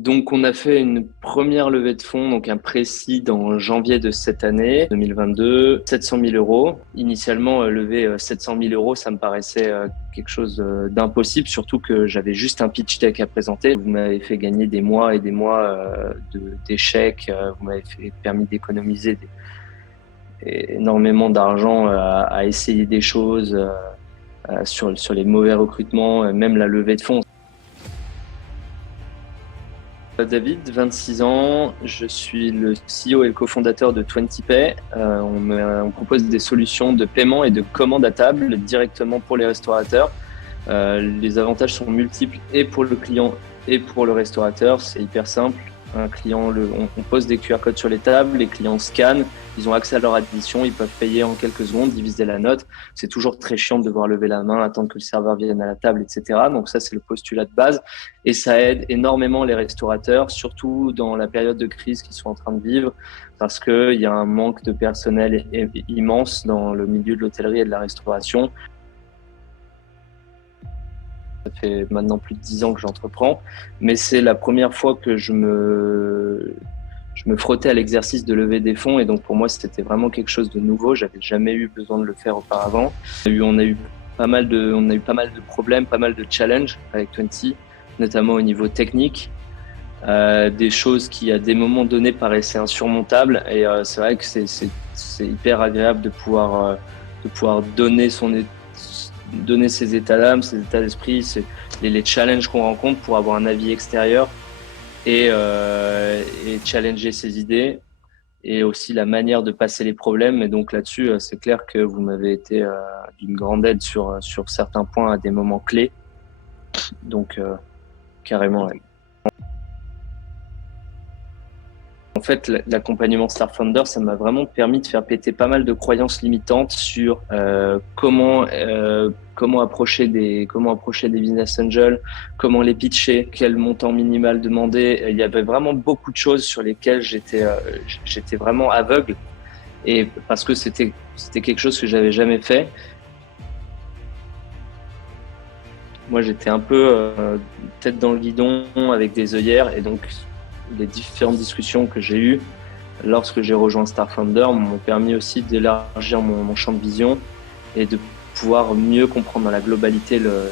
Donc, on a fait une première levée de fonds, donc un précis en janvier de cette année, 2022, 700 000 euros. Initialement, lever 700 000 euros, ça me paraissait quelque chose d'impossible, surtout que j'avais juste un pitch deck à présenter. Vous m'avez fait gagner des mois et des mois d'échecs, vous m'avez permis d'économiser énormément d'argent à essayer des choses sur les mauvais recrutements, même la levée de fonds. David, 26 ans, je suis le CEO et le cofondateur de 20pay. On propose des solutions de paiement et de commande à table directement pour les restaurateurs. Les avantages sont multiples et pour le client et pour le restaurateur. C'est hyper simple. Un client, on pose des QR codes sur les tables, les clients scannent, ils ont accès à leur addition, ils peuvent payer en quelques secondes, diviser la note. C'est toujours très chiant de devoir lever la main, attendre que le serveur vienne à la table, etc. Donc ça, c'est le postulat de base. Et ça aide énormément les restaurateurs, surtout dans la période de crise qu'ils sont en train de vivre, parce qu'il y a un manque de personnel immense dans le milieu de l'hôtellerie et de la restauration. Ça fait maintenant plus de 10 ans que j'entreprends, mais c'est la première fois que je me frottais à l'exercice de lever des fonds, et donc pour moi c'était vraiment quelque chose de nouveau. J'avais jamais eu besoin de le faire auparavant. On a eu pas mal de problèmes, pas mal de challenges avec 20, notamment au niveau technique, des choses qui à des moments donnés paraissaient insurmontables, et c'est vrai que c'est hyper agréable de pouvoir donner ses états d'âme, ses états d'esprit, les challenges qu'on rencontre pour avoir un avis extérieur et challenger ses idées, et aussi la manière de passer les problèmes. Et donc là-dessus, c'est clair que vous m'avez été d'une grande aide sur certains points à des moments clés. Donc carrément. Ouais. En fait, l'accompagnement Star Founder, ça m'a vraiment permis de faire péter pas mal de croyances limitantes sur comment approcher des business angels, comment les pitcher, quel montant minimal demander. Il y avait vraiment beaucoup de choses sur lesquelles j'étais vraiment aveugle, et parce que c'était quelque chose que j'avais jamais fait. Moi, j'étais un peu tête dans le guidon avec des œillères, et donc les différentes discussions que j'ai eues lorsque j'ai rejoint Star Founder m'ont permis aussi d'élargir mon champ de vision et de pouvoir mieux comprendre dans la globalité le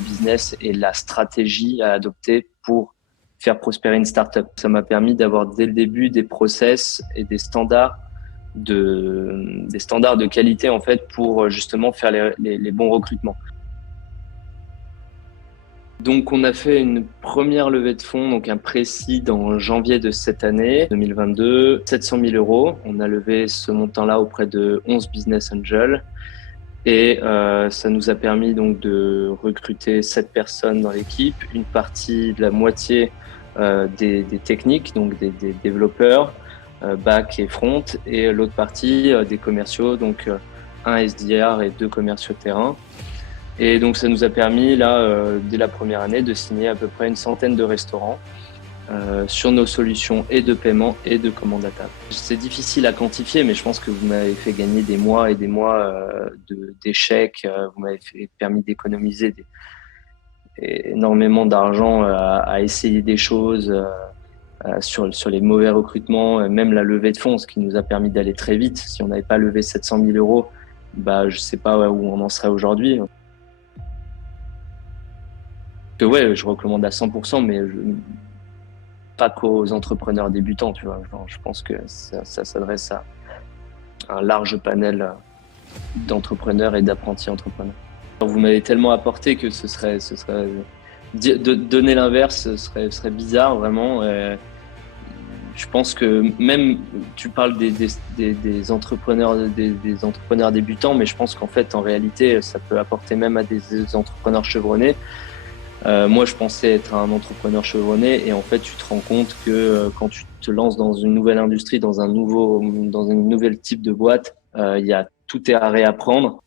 business et la stratégie à adopter pour faire prospérer une startup. Ça m'a permis d'avoir dès le début des process et des standards de qualité en fait pour justement faire les bons recrutements. Donc, on a fait une première levée de fonds, donc un précis en janvier de cette année, 2022, 700 000 euros. On a levé ce montant-là auprès de 11 business angels, et ça nous a permis donc de recruter 7 personnes dans l'équipe, une partie de la moitié des techniques, donc des développeurs, back et front, et l'autre partie des commerciaux, donc un SDR et 2 commerciaux terrain. Et donc, ça nous a permis, là, dès la première année, de signer à peu près une centaine de restaurants sur nos solutions et de paiement et de commande à table. C'est difficile à quantifier, mais je pense que vous m'avez fait gagner des mois et des mois d'échecs. Vous m'avez permis d'économiser énormément d'argent à essayer des choses sur les mauvais recrutements, même la levée de fonds, ce qui nous a permis d'aller très vite. Si on n'avait pas levé 700 000 euros, bah, je ne sais pas où on en serait aujourd'hui. Que ouais, je recommande à 100%, mais pas qu'aux entrepreneurs débutants, tu vois. Genre, je pense que ça s'adresse à un large panel d'entrepreneurs et d'apprentis entrepreneurs. Vous m'avez tellement apporté que donner l'inverse serait bizarre, vraiment. Je pense que même, tu parles des entrepreneurs débutants, mais je pense qu'en fait, en réalité, ça peut apporter même à des entrepreneurs chevronnés. Moi, je pensais être un entrepreneur chevronné, et en fait, tu te rends compte que quand tu te lances dans une nouvelle industrie, dans un nouvel type de boîte, tout est à réapprendre.